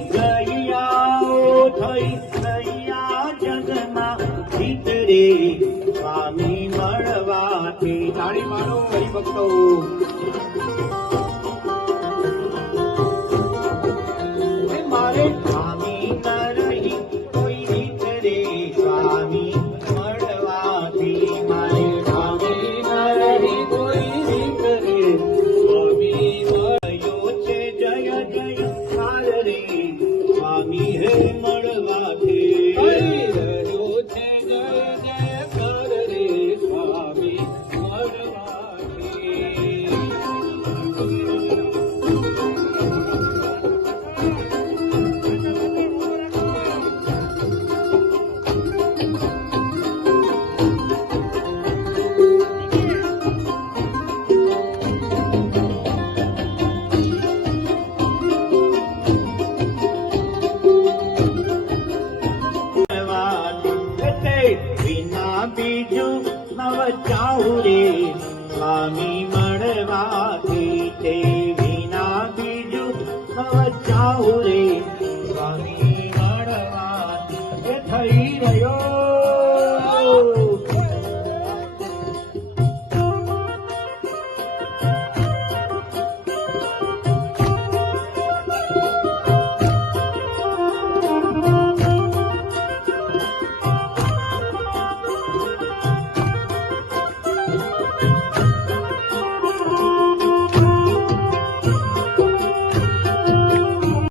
ગૈયાઓ થઈ ગૈયા જગમાં ભીતરે સ્વામી મળવાથી. તાળી મારો હરિભક્તો. મારે સ્વામી ન રહી કોઈ ભીતરે સ્વામી મળવાથી. મારે સ્વામી ન રહી કોઈ ભીતરે સ્વામી મળ્યો છે. જય જય કાર રે સ્વામી હે.